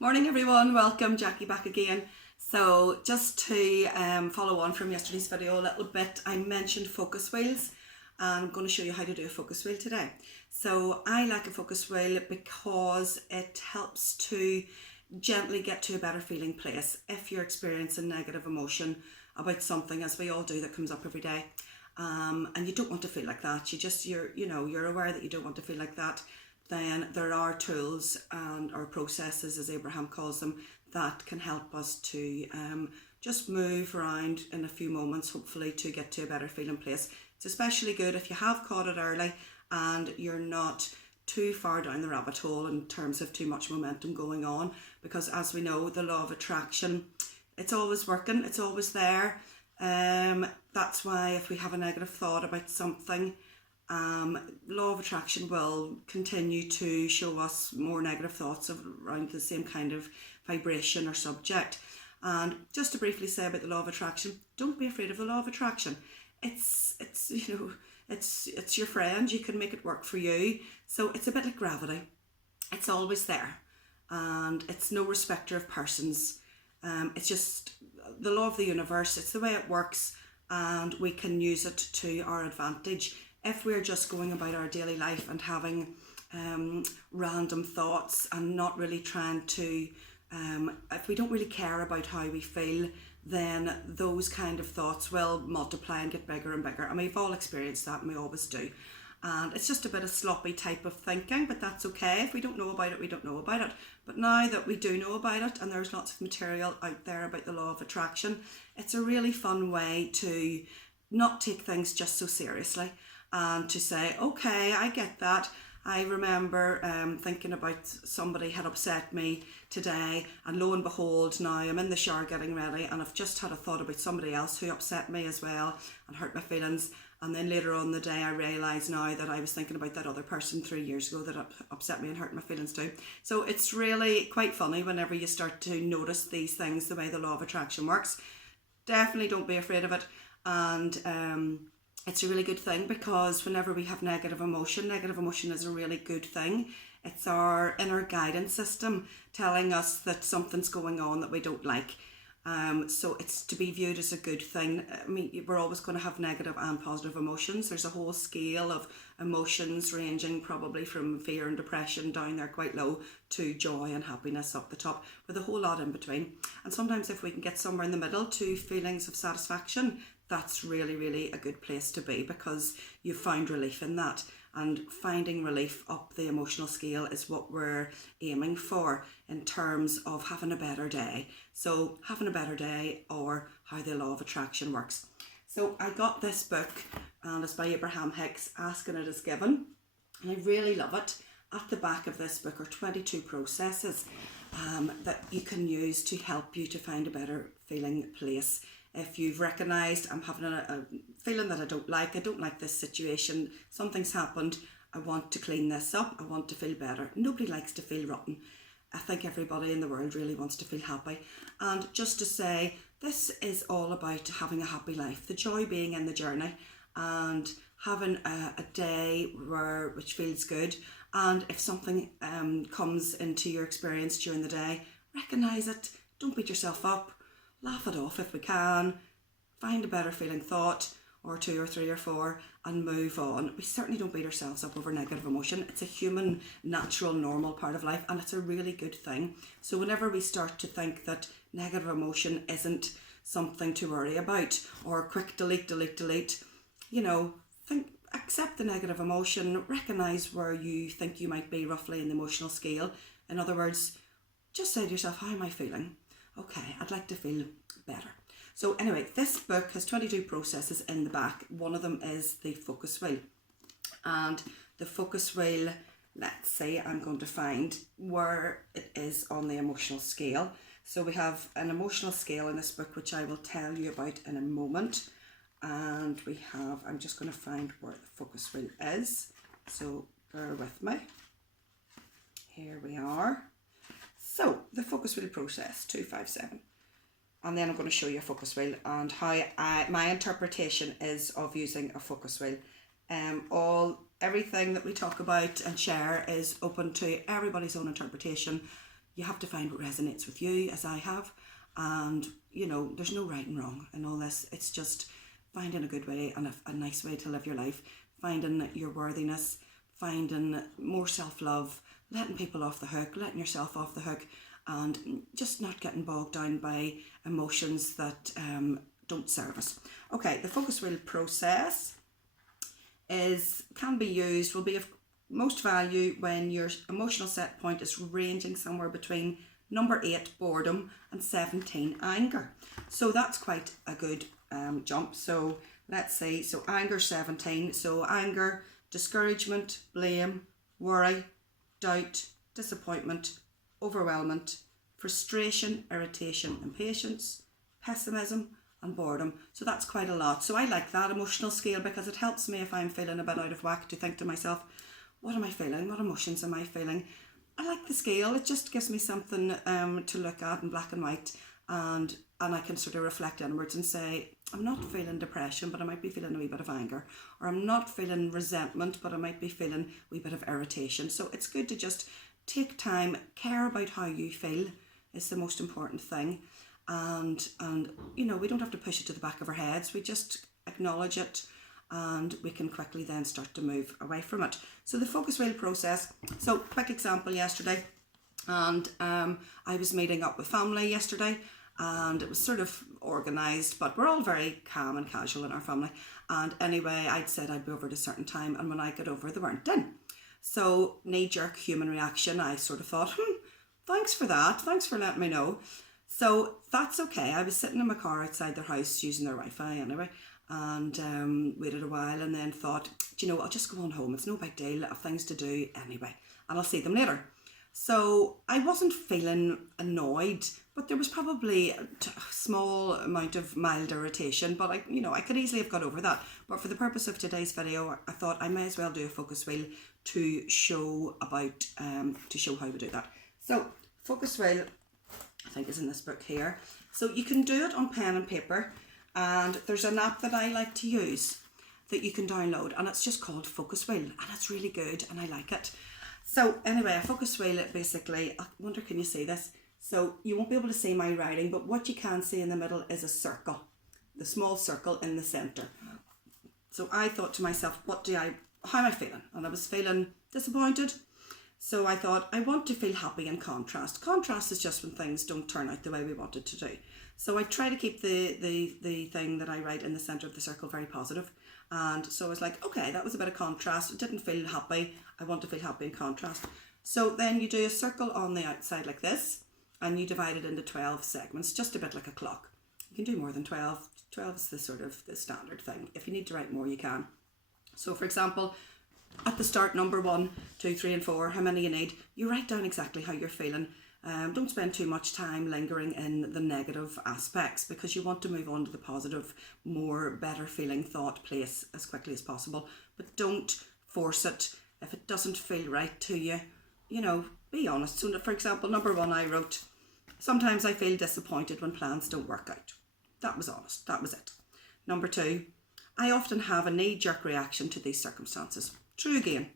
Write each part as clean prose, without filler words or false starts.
Morning everyone, welcome, Jackie back again. So just to follow on from yesterday's video a little bit, I mentioned focus wheels and I'm going to show you how to do a focus wheel today. So I like a focus wheel because it helps to gently get to a better feeling place if you're experiencing negative emotion about something, as we all do, that comes up every day. And you don't want to feel like that. You're aware that you don't want to feel like that. Then there are tools and or processes, as Abraham calls them, that can help us to just move around in a few moments, hopefully to get to a better feeling place. It's especially good if you have caught it early and you're not too far down the rabbit hole in terms of too much momentum going on, because as we know, the law of attraction, it's always working, it's always there. That's why if we have a negative thought about something, law of attraction will continue to show us more negative thoughts around the same kind of vibration or subject. And just to briefly say about the law of attraction, don't be afraid of the law of attraction. It's your friend. You can make it work for you. So it's a bit like gravity. It's always there, and it's no respecter of persons. It's just the law of the universe. It's the way it works, and we can use it to our advantage. If we're just going about our daily life and having random thoughts and not really trying to, if we don't really care about how we feel, then those kind of thoughts will multiply and get bigger and bigger. And we've all experienced that, and we always do. And it's just a bit of sloppy type of thinking, but that's okay. If we don't know about it, we don't know about it. But now that we do know about it, and there's lots of material out there about the law of attraction, it's a really fun way to not take things just so seriously, and to say, okay, I get that. I remember thinking about somebody had upset me today, and lo and behold, now I'm in the shower getting ready and I've just had a thought about somebody else who upset me as well and hurt my feelings. And then later on in the day, I realise now that I was thinking about that other person 3 years ago that upset me and hurt my feelings too. So it's really quite funny whenever you start to notice these things, the way the law of attraction works. Definitely don't be afraid of it. And it's a really good thing, because whenever we have negative emotion is a really good thing. It's our inner guidance system telling us that something's going on that we don't like. So it's to be viewed as a good thing. I mean, we're always going to have negative and positive emotions. There's a whole scale of emotions ranging probably from fear and depression down there quite low to joy and happiness up the top, with a whole lot in between. And sometimes if we can get somewhere in the middle to feelings of satisfaction, that's really, really a good place to be, because you've found relief in that. And finding relief up the emotional scale is what we're aiming for in terms of having a better day. So having a better day, or how the law of attraction works. So I got this book, and it's by Abraham Hicks, Asking It Is Given. And I really love it. At the back of this book are 22 processes that you can use to help you to find a better feeling place. If you've recognised, I'm having a feeling that I don't like this situation, something's happened, I want to clean this up, I want to feel better. Nobody likes to feel rotten. I think everybody in the world really wants to feel happy. And just to say, this is all about having a happy life, the joy being in the journey, and having a day which feels good. And if something comes into your experience during the day, recognise it, don't beat yourself up. Laugh it off if we can, find a better feeling thought, or 2 or 3 or 4, and move on. We certainly don't beat ourselves up over negative emotion. It's a human, natural, normal part of life, and it's a really good thing. So whenever we start to think that negative emotion isn't something to worry about, or quick delete, accept the negative emotion, recognise where you think you might be roughly in the emotional scale. In other words, just say to yourself, how am I feeling? Okay, I'd like to feel better. So anyway, this book has 22 processes in the back. One of them is the focus wheel. And the focus wheel, let's say I'm going to find where it is on the emotional scale. So we have an emotional scale in this book, which I will tell you about in a moment. And we have, I'm just going to find where the focus wheel is. So bear with me. Here we are. So the focus wheel process 257, and then I'm going to show you a focus wheel and how my interpretation is of using a focus wheel. Everything that we talk about and share is open to everybody's own interpretation. you have to find what resonates with you, as I have. And, you know, there's no right and wrong in all this. It's just finding a good way and a nice way to live your life, finding your worthiness, finding more self-love, letting people off the hook, letting yourself off the hook, and just not getting bogged down by emotions that don't serve us. Okay, the focus wheel process can be used, will be of most value when your emotional set point is ranging somewhere between number 8, boredom, and 17, anger. So that's quite a good jump. So let's see, so anger 17. So anger, discouragement, blame, worry, doubt, disappointment, overwhelmment, frustration, irritation, impatience, pessimism, and boredom. So that's quite a lot. So I like that emotional scale because it helps me if I'm feeling a bit out of whack to think to myself, what am I feeling? What emotions am I feeling? I like the scale. It just gives me something to look at in black and white, and I can sort of reflect inwards and say, I'm not feeling depression, but I might be feeling a wee bit of anger, or I'm not feeling resentment, but I might be feeling a wee bit of irritation. So it's good to just take time, care about how you feel is the most important thing, and you know, we don't have to push it to the back of our heads. We just acknowledge it, and we can quickly then start to move away from it. So the focus wheel process. So quick example yesterday, and I was meeting up with family yesterday, and it was sort of organised, but we're all very calm and casual in our family. And anyway, I'd said I'd be over at a certain time, and when I got over, they weren't in. So knee-jerk human reaction, I sort of thought, thanks for that, thanks for letting me know. So that's okay. I was sitting in my car outside their house using their Wi-Fi anyway, and waited a while, and then thought, do you know, I'll just go on home. It's no big deal. I have things to do anyway, and I'll see them later. So I wasn't feeling annoyed, but there was probably a small amount of mild irritation, but I could easily have got over that. But for the purpose of today's video, I thought I may as well do a focus wheel to show how we do that. So focus wheel, I think, is in this book here. So you can do it on pen and paper, and there's an app that I like to use that you can download, and it's just called Focus Wheel, and it's really good and I like it. So anyway, a focus wheel, basically, I wonder, can you see this? So you won't be able to see my writing, but what you can see in the middle is a circle, the small circle in the centre. So I thought to myself, how am I feeling? And I was feeling disappointed. So I thought, I want to feel happy in contrast. Contrast is just when things don't turn out the way we wanted to do. So I try to keep the thing that I write in the centre of the circle very positive. And so I was like, okay, that was a bit of contrast. It didn't feel happy. I want to feel happy in contrast. So then you do a circle on the outside like this, and you divide it into 12 segments, just a bit like a clock. You can do more than 12. 12 is the sort of the standard thing. If you need to write more, you can. So for example, at the start, number 1, 2, 3 and 4, how many you need, you write down exactly how you're feeling. Don't spend too much time lingering in the negative aspects, because you want to move on to the positive, more better feeling thought place as quickly as possible. But don't force it. If it doesn't feel right to you, be honest. So for example, number 1, I wrote, sometimes I feel disappointed when plans don't work out. That was honest. That was it. Number 2, I often have a knee-jerk reaction to these circumstances. True again.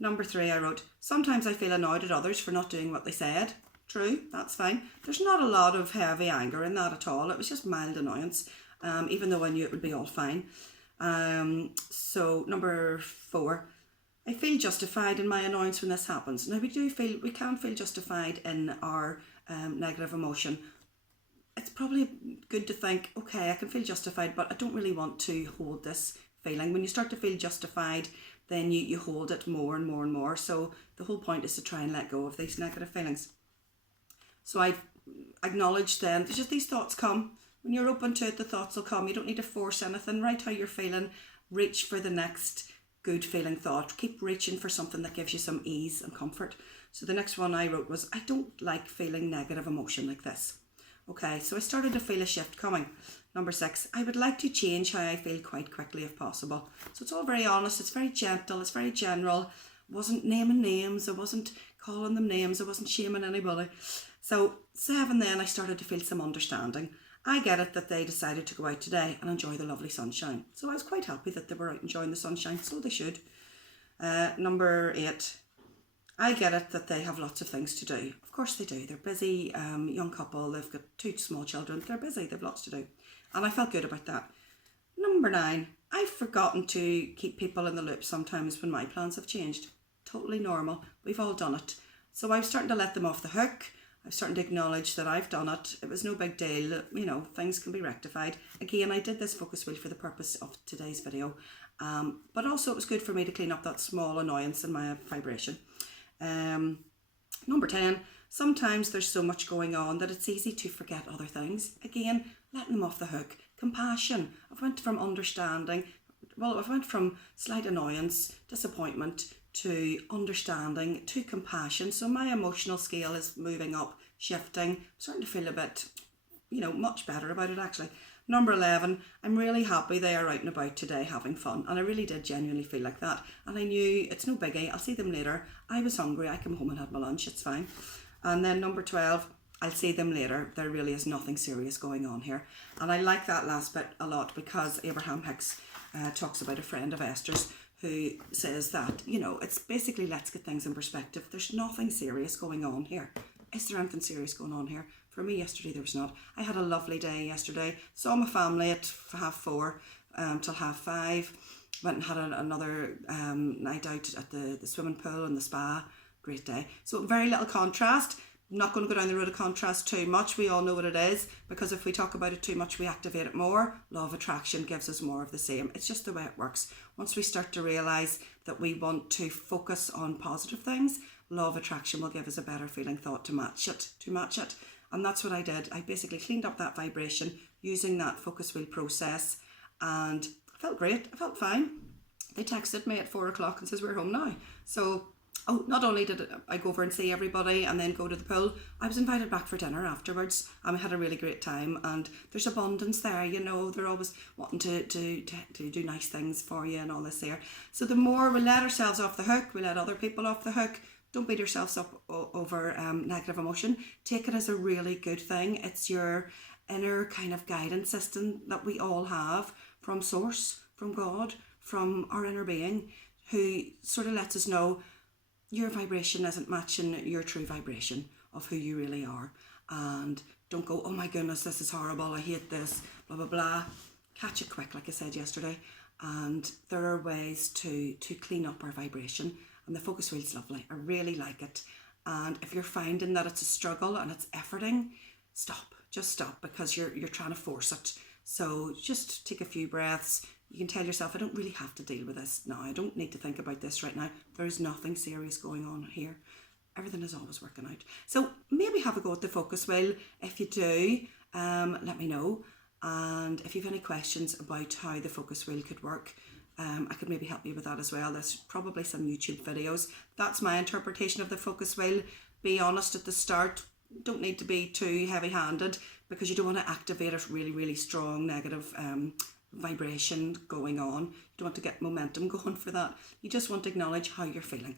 Number 3, I wrote, sometimes I feel annoyed at others for not doing what they said. True, that's fine. There's not a lot of heavy anger in that at all. It was just mild annoyance, even though I knew it would be all fine. So number 4, I feel justified in my annoyance when this happens. Now we can feel justified in our negative emotion. It's probably good to think, okay, I can feel justified, but I don't really want to hold this feeling. When you start to feel justified, then you hold it more and more and more. So the whole point is to try and let go of these negative feelings. So I acknowledged then, just these thoughts come. When you're open to it, the thoughts will come. You don't need to force anything. Write how you're feeling. Reach for the next good feeling thought. Keep reaching for something that gives you some ease and comfort. So the next one I wrote was, I don't like feeling negative emotion like this. Okay, so I started to feel a shift coming. Number 6, I would like to change how I feel quite quickly if possible. So it's all very honest, it's very gentle, it's very general. I wasn't naming names, I wasn't calling them names, I wasn't shaming anybody. So 7, then I started to feel some understanding. I get it that they decided to go out today and enjoy the lovely sunshine. So I was quite happy that they were out enjoying the sunshine, so they should. Number 8, I get it that they have lots of things to do. Of course they do. They're busy, young couple, they've got 2 small children, they're busy, they've lots to do. And I felt good about that. Number 9, I've forgotten to keep people in the loop sometimes when my plans have changed. Totally normal. We've all done it. So I'm starting to let them off the hook. I'm starting to acknowledge that I've done it. It was no big deal. You know, things can be rectified. Again, I did this focus wheel for the purpose of today's video. But also it was good for me to clean up that small annoyance in my vibration. Number 10, sometimes there's so much going on that it's easy to forget other things. Again, letting them off the hook. Compassion. I've went from slight annoyance, disappointment, to understanding, to compassion. So my emotional scale is moving up, shifting. I'm starting to feel a bit, much better about it actually. Number 11, I'm really happy they are out and about today having fun. And I really did genuinely feel like that. And I knew it's no biggie, I'll see them later. I was hungry, I came home and had my lunch, it's fine. And then number 12, I'll see them later. There really is nothing serious going on here. And I like that last bit a lot because Abraham Hicks talks about a friend of Esther's who says that, it's basically let's get things in perspective. There's nothing serious going on here. Is there anything serious going on here? For me yesterday there was not. I had a lovely day yesterday. Saw my family at 4:30 till 5:30. Went and had another night out at the swimming pool and the spa. Great day. So very little contrast. I'm not going to go down the road of contrast too much. We all know what it is, because if we talk about it too much, we activate it more. Law of attraction gives us more of the same. It's just the way it works. Once we start to realise that we want to focus on positive things, law of attraction will give us a better feeling thought to match it. And that's what I did. I basically cleaned up that vibration using that focus wheel process, and I felt great. I felt fine. They texted me at 4 o'clock and says we're home now. So not only did I go over and see everybody and then go to the pool, I was invited back for dinner afterwards, and we had a really great time. And there's abundance there, they're always wanting to do nice things for you and all this there. So the more we let ourselves off the hook, we let other people off the hook. Don't beat yourselves up over negative emotion. Take it as a really good thing. It's your inner kind of guidance system that we all have from Source, from God, from our inner being, who sort of lets us know your vibration isn't matching your true vibration of who you really are. And don't go, oh my goodness, this is horrible, I hate this, blah, blah, blah. Catch it quick, like I said yesterday. And there are ways to clean up our vibration. And the focus wheel's lovely. I really like it. And if you're finding that it's a struggle and it's efforting, stop. Just stop, because you're trying to force it. So just take a few breaths. You can tell yourself, I don't really have to deal with this now. I don't need to think about this right now. There's nothing serious going on here. Everything is always working out. So maybe have a go at the focus wheel. If you do, let me know. And if you have any questions about how the focus wheel could work, I could maybe help you with that as well. There's probably some YouTube videos. That's my interpretation of the focus wheel. Be honest at the start. Don't need to be too heavy-handed, because you don't want to activate a really, really strong negative vibration going on. You don't want to get momentum going for that. You just want to acknowledge how you're feeling.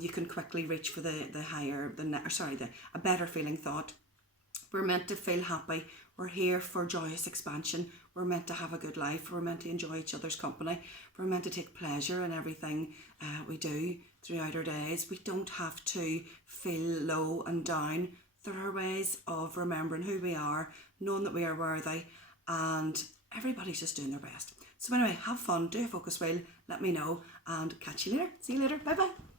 You can quickly reach for a better feeling thought. We're meant to feel happy. We're here for joyous expansion. We're meant to have a good life. We're meant to enjoy each other's company. We're meant to take pleasure in everything we do throughout our days. We don't have to feel low and down. There are ways of remembering who we are, knowing that we are worthy, and everybody's just doing their best. So anyway, have fun, do a focus wheel, let me know, and catch you later. See you later. Bye bye.